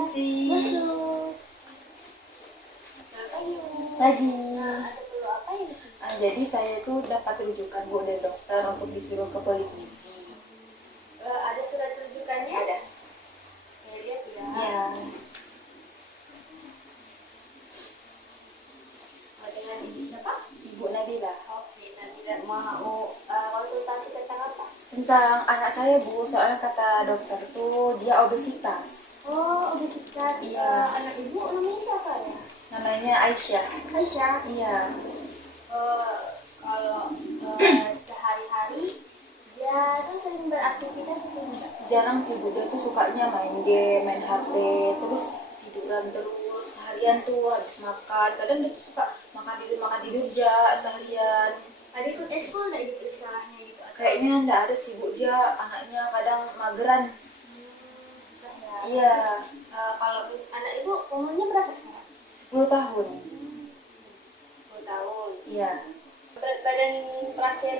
Permisi. Masuk. Pagi. Ada perlu apa ya? Jadi saya itu dapat rujukan Bu dari dokter untuk disuruh ke politisi. Ada surat rujukannya? Ada. Saya lihat ya. Ya. Dengan ibu siapa? Ibu Nabila. Oke, Nabila mau konsultasi tentang apa? Tentang anak saya Bu, soalnya kata dokter tuh dia obesitas. Oh, obesitas. Iya. Anak ibu namanya siapa ya? Namanya Aisyah. Aisyah. Iya. Kalau sehari-hari dia tuh sering beraktivitas atau enggak? Jarang sih Bu, dia tuh sukanya main game, main HP, terus tiduran terus seharian tuh habis makan. Kadang dia tuh suka makan tidur aja seharian. Ada ikut eskul nggak gitu istilahnya gitu? Kayaknya enggak ada sih Bu, dia anaknya kadang mageran. Susah ya. Iya, Kalau anak ibu umurnya berapa sekarang? 10 tahun. 10 tahun. Iya. Berat badan terakhir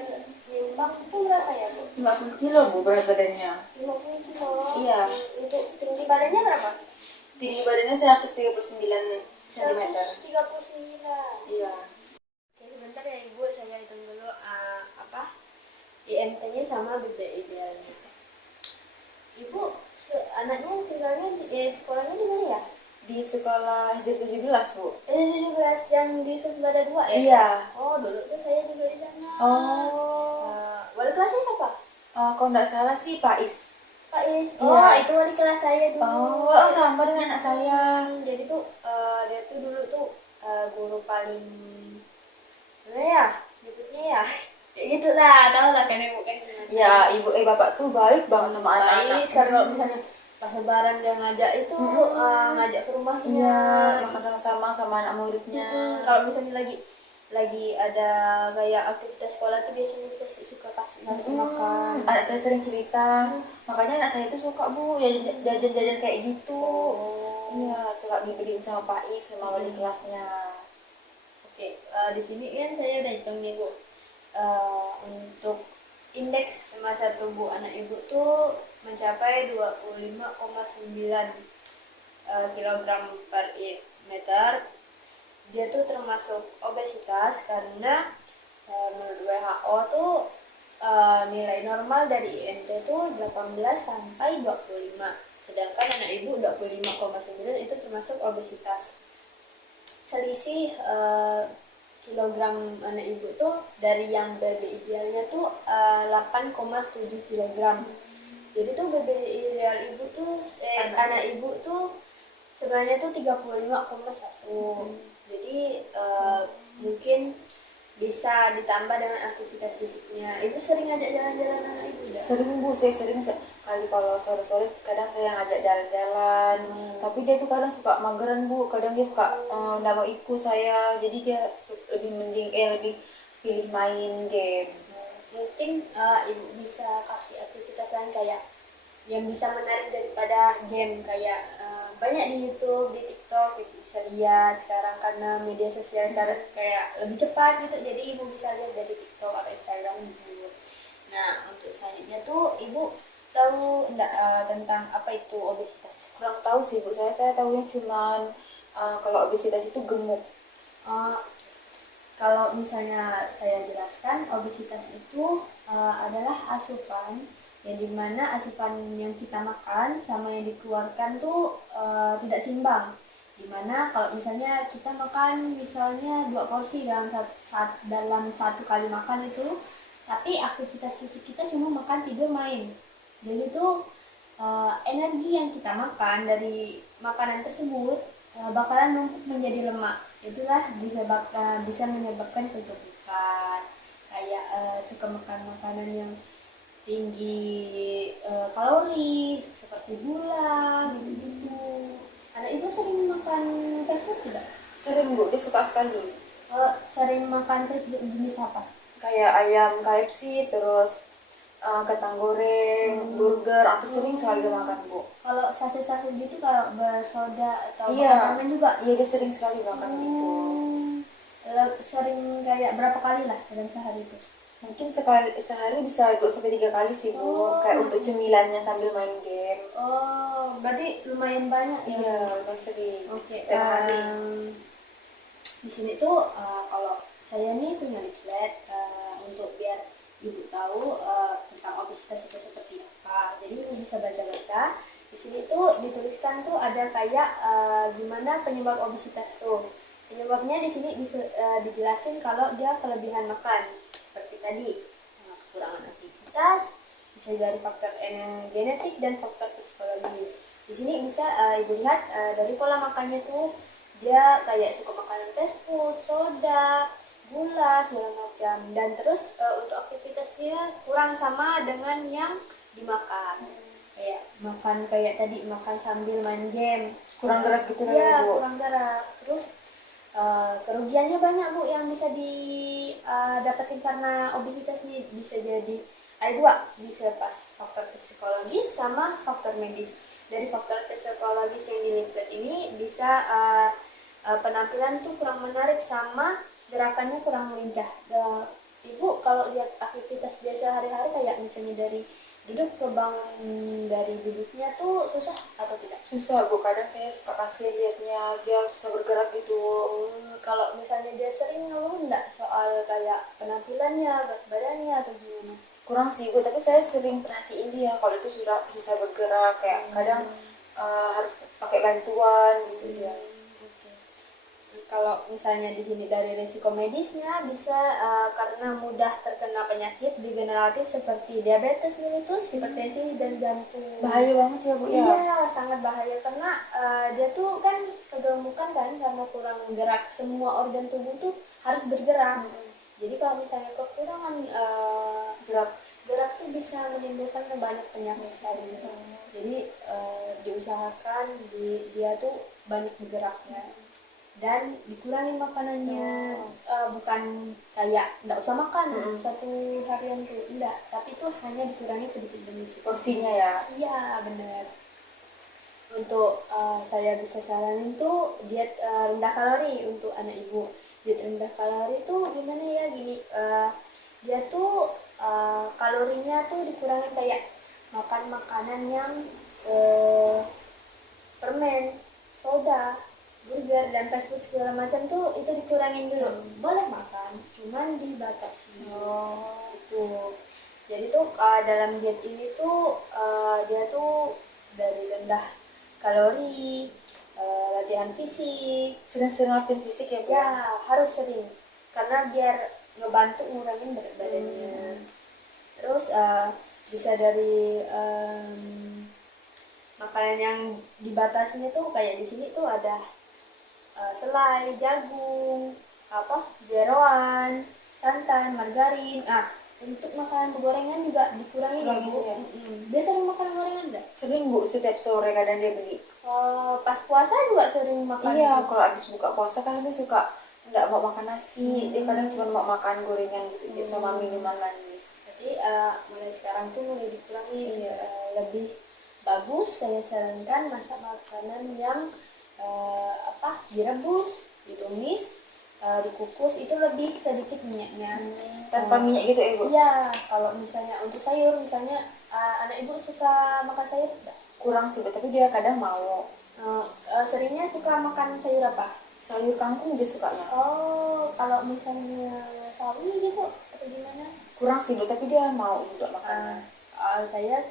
nimbang itu berapa ya bu? 50 kilo Bu berat badannya. 50 kilo. Iya. Untuk tinggi badannya berapa? Tinggi badannya 139 cm. 139. Iya. Oke, sebentar ya ibu, saya hitung dulu IMT-nya sama BBI idealnya. Ibu, anaknya tinggalnya sekolahnya di mana ya? Di sekolah Z17 Bu. 17 yang di Susbada 2 ya? Iya. Oh, dulu tuh saya juga di sana. Oh. Wali kelasnya siapa? Kalau nggak salah sih Pak Is. Pak Is. Iya. Oh, itu wali kelas saya dulu. Oh, sama dengan anak saya. Jadi tuh dia tuh dulu tuh guru paling apa ya nyebutnya ya kayak gitu lah, tau lah kan ibu kan gimana. Ya, bapak tuh baik banget sama anak-anak. Sekarang kalau misalnya pas lebaran dia ngajak itu ngajak ke rumahnya. Iya, makan sama-sama sama anak muridnya. Kalau misalnya lagi ada kayak aktivitas sekolah tuh biasanya dikasih suka kasih makan. Anak saya sering cerita, makanya anak saya tuh suka Bu ya jajan-jajan kayak gitu. Iya, suka dibeliin sama Pak Is sama wali kelasnya. Oke, di sini kan saya udah hitung nih Bu. Untuk indeks massa tubuh anak ibu tuh mencapai 25,9 kg per meter. Dia tuh termasuk obesitas karena menurut WHO tuh nilai normal dari IMT tuh 18 sampai 25. Sedangkan anak ibu 25,9 itu termasuk obesitas. Selisih kilogram anak ibu tuh dari yang BB idealnya tuh 8,7 kilogram. Jadi tuh BB ideal ibu tuh anak ibu tuh sebenarnya tuh 35,1. Jadi mungkin bisa ditambah dengan aktivitas fisiknya. Ibu sering ngajak jalan-jalan anak ibu enggak? Sering Bu, saya sering sekali kalau sore-sore kadang saya ngajak jalan-jalan. Tapi dia tuh kadang suka mageran Bu, kadang dia suka nggak mau ikut saya. Jadi dia lebih pilih main game. Mungkin ibu bisa kasih aktivitas lain kayak yang bisa menarik daripada game, kayak banyak di YouTube, di TikTok ibu bisa lihat sekarang karena media sosial kayak lebih cepat gitu, jadi ibu bisa lihat dari TikTok atau Instagram gitu. Nah, untuk selanjutnya tuh ibu tahu enggak tentang apa itu obesitas? Kurang tahu sih Bu, saya tahunya cuman kalau obesitas itu gemuk. Kalau misalnya saya jelaskan, obesitas itu adalah asupan yang dimana asupan yang kita makan sama yang dikeluarkan tuh tidak seimbang. Dimana kalau misalnya kita makan misalnya 2 porsi dalam satu kali makan itu, tapi aktivitas fisik kita cuma makan, tidur, main. Jadi tuh energi yang kita makan dari makanan tersebut bakalan numpuk menjadi lemak. Itulah bisa menyebabkan kegemukan, kayak suka makan makanan yang tinggi kalori seperti gula gitu. Anak ibu sering makan fast food tidak? Sering Bu, dia suka sekali. Sering makan fast food jenis apa? Kayak ayam KFC, terus kentang goreng, burger, atau sering sekali dia makan Bu. Kalau saset-saset gitu, kalau bersoda atau Iya, makanan juga? iya dia sering sekali makan gitu. Sering kayak berapa kali lah dalam sehari itu? Mungkin sehari bisa 2-3 kali sih Bu, kayak untuk cemilannya sambil main game. Oh berarti lumayan banyak ya. Iya, lumayan sering. Oke, Tiap hari. di sini tuh kalau saya nih punya leaflet untuk biar ibu tahu tentang obesitas itu seperti apa. Jadi ibu bisa baca-baca. Di sini tuh dituliskan tuh ada kayak gimana penyebab obesitas tuh. Penyebabnya di sini dijelasin kalau dia kelebihan makan seperti tadi, kekurangan aktivitas, bisa dari faktor genetik dan faktor psikologis. Di sini bisa ibu lihat dari pola makannya tuh dia kayak suka makanan fast food, soda, gula segala macam, dan terus untuk aktivitasnya kurang sama dengan yang dimakan. Kayak makan kayak tadi makan sambil main game, Kurang gerak gitu kan, ya Bu? kurang gerak. Terus kerugiannya banyak Bu yang bisa didapetin karena obesitas ini. Bisa jadi ada dua, bisa pas faktor psikologis sama faktor medis. Dari faktor psikologis yang di leaflet ini bisa penampilan tuh kurang menarik sama gerakannya kurang lincah. Ibu kalau lihat aktivitas dia sehari-hari kayak misalnya dari duduk ke bangun, dari duduknya tuh susah atau tidak? Susah Bu, kadang saya suka kasih liatnya dia susah bergerak gitu. Kalau misalnya dia sering ngeluh enggak soal kayak penampilannya, berat badannya atau gimana? Kurang sih Bu, tapi saya sering perhatiin dia kalau itu susah bergerak, kayak kadang harus pakai bantuan gitu dia. Kalau misalnya di sini dari risiko medisnya bisa karena mudah terkena penyakit degeneratif seperti diabetes mellitus, hipertensi dan jantung. Bahaya banget ya Bu ya. Iya, sangat bahaya karena dia tuh kan kegemukan kan karena kurang gerak. Semua organ tubuh tuh harus bergerak. Jadi kalau misalnya kekurangan gerak tuh bisa menimbulkan banyak penyakit sekali. Jadi diusahakan dia tuh banyak bergeraknya dan dikurangi makanannya. Bukan kayak nggak usah makan satu harian tuh, enggak, tapi tuh hanya dikurangi sedikit demi sedikit Porsinya ya. iya benar. Untuk saya bisa saranin tuh diet rendah kalori untuk anak ibu. Diet rendah kalori tuh gimana ya, gini, dia tuh kalorinya tuh dikurangi kayak makan makanan yang permen, soda, burger dan fast food segala macam tuh itu dikurangin dulu. Boleh makan, cuman dibatasi. Itu. Jadi tuh dalam diet ini tuh dia tuh dari rendah kalori, latihan fisik. Sering-sering latihan fisik ya Bu? Ya harus sering karena biar ngebantu ngurangin berat badannya. Terus bisa dari makanan yang dibatasinya tuh kayak di sini tuh ada selai, jagung, jeroan, santan, margarin. Untuk makanan bergorengan juga dikurangi ya Bu. Ya. Dia sering makan gorengan enggak? Sering Bu, setiap sore kadang dia beli. Pas puasa juga sering makan. Iya, kalau habis buka puasa kan dia suka nggak mau makan nasi, dia kadang cuma mau makan gorengan gitu sama minuman manis. Jadi mulai sekarang tuh mulai dikurangi. Lebih bagus saya sarankan masak makanan yang direbus, ditumis, dikukus, itu lebih sedikit minyaknya. Tanpa minyak gitu ya Bu? Iya, kalau misalnya untuk sayur, misalnya anak ibu suka makan sayur enggak? Kurang sih Bu, tapi dia kadang mau. Seringnya suka makan sayur apa? Sayur kangkung dia sukanya. Oh, kalau misalnya sawi gitu atau gimana? Kurang sih Bu, tapi dia mau juga makannya.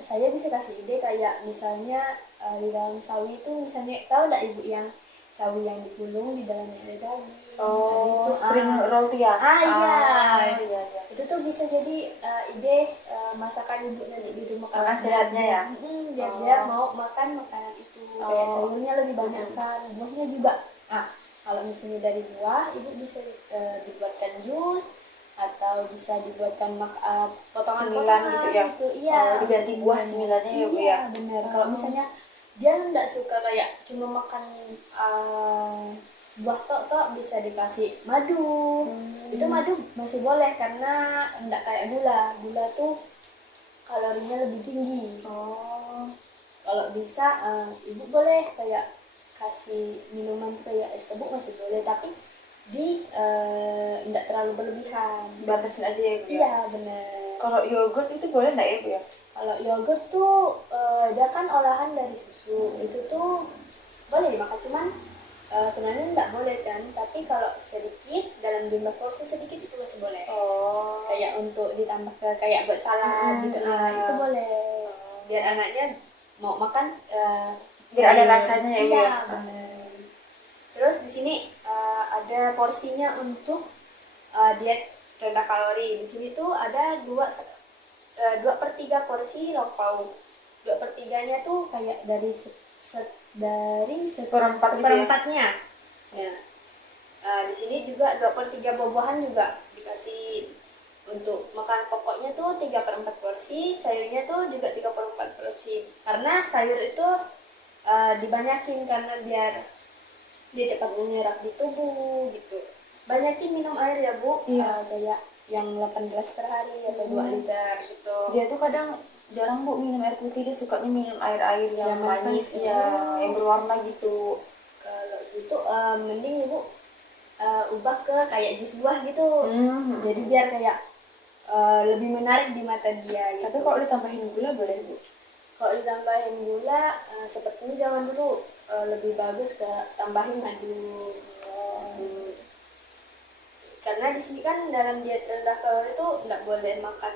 Saya bisa kasih ide kayak misalnya di dalam sawi itu, misalnya tahu nggak ibu yang sawi yang digulung di dalamnya ada daging. Oh, spring roll tuh ya? Iya. Itu tuh bisa jadi ide masakan ibu nanti di rumah. Makan sehatnya ya? Biar dia mau makan makanan itu. Kayak sayurnya lebih banyak kan, buahnya juga. Kalau misalnya dari buah, ibu bisa dibuatkan jus atau bisa dibuatkan potongan-potongan gitu ya? Iya. Diganti buah cemilannya ya Bu ya? Iya, benar. Kalau misalnya dia nggak suka kayak cuma makan buah tok bisa dikasih madu. Itu madu masih boleh karena nggak kayak gula tuh kalorinya lebih tinggi. Kalau bisa ibu boleh kayak kasih minuman tuh kayak es tebu masih boleh, tapi nggak terlalu berlebihan. Batasin aja ya Bu? Iya benar. Kalau yogurt itu boleh nggak ya Bu ya? Kalau yogurt tuh dia kan olahan dari susu, itu tuh boleh dimakan, cuman sebenarnya nggak boleh kan, tapi kalau sedikit dalam jumlah porsi sedikit itu masih boleh. Oh. Kayak untuk ditambah ke kayak buat salad gitu, itu boleh. Biar anaknya mau makan Biar ada sayur. rasanya ya, Bu, Iya, ya? benar. Terus di sini ada porsinya untuk diet rendah kalori. Di sini tuh ada 2/3 porsi lauk pauk. 2/3-nya tuh kayak dari Seperempat gitu ya? seperempatnya. Ya. Di sini juga 2/3 buah-buahan juga dikasih. Untuk makan pokoknya tuh 3/4 porsi, sayurnya tuh juga 3/4 porsi. Karena sayur itu dibanyakin karena biar dia cepat menyerap di tubuh gitu. Banyakin minum air ya Bu. Iya. Kayak yang 8 gelas per hari atau 2 liter gitu. Dia tuh kadang jarang Bu minum air putih, dia sukanya minum air-air yang manis ya, yang berwarna gitu. Kalau gitu mending Ibu ubah ke kayak jus buah gitu. Jadi biar kayak lebih menarik di mata dia gitu. Tapi kalau ditambahin gula boleh Bu? Kalau ditambahin gula sepertinya zaman dulu lebih bagus ke tambahin madu. Karena di sini kan dalam diet rendah kalori itu nggak boleh makan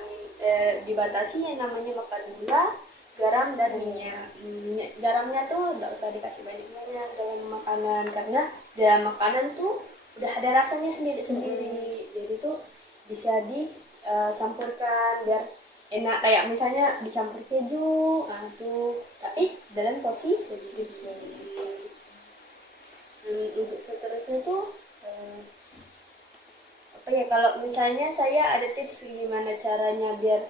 dibatasi yang namanya makan gula, garam dan minyak. Garamnya tuh nggak usah dikasih banyak-banyak dalam makanan, karena dalam makanan tuh udah ada rasanya sendiri-sendiri. Jadi tuh bisa dicampurkan biar enak, kayak misalnya dicampur keju, tuh tapi dalam porsi sedikit. Untuk seterusnya tuh apa ya, kalau misalnya saya ada tips gimana caranya biar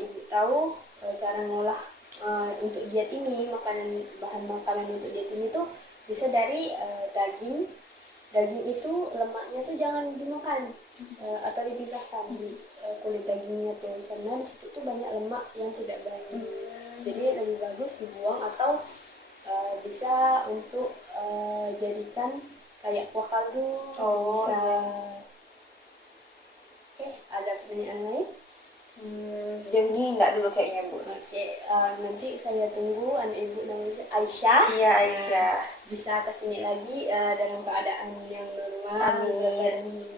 ibu tahu cara ngolah untuk diet ini, bahan makanan untuk diet ini tuh bisa dari daging. Daging itu lemaknya tuh jangan dimakan atau dipisahkan di kulit dagingnya tuh, karena di situ tuh banyak lemak yang tidak baik. Jadi lebih bagus dibuang atau bisa untuk jadikan kayak kuah kaldu. Bisa. Oke, ada pertanyaan lain? Sejauh ini enggak dulu kayaknya Bu. Oke, nanti saya tunggu anak ibu namanya Aisyah. Iya, Aisyah. Bisa kesini lagi dalam keadaan yang normal. Amin.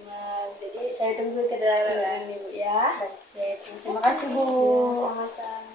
Jadi saya tunggu kedatangan ibu ya. Terima kasih Bu. Sama-sama.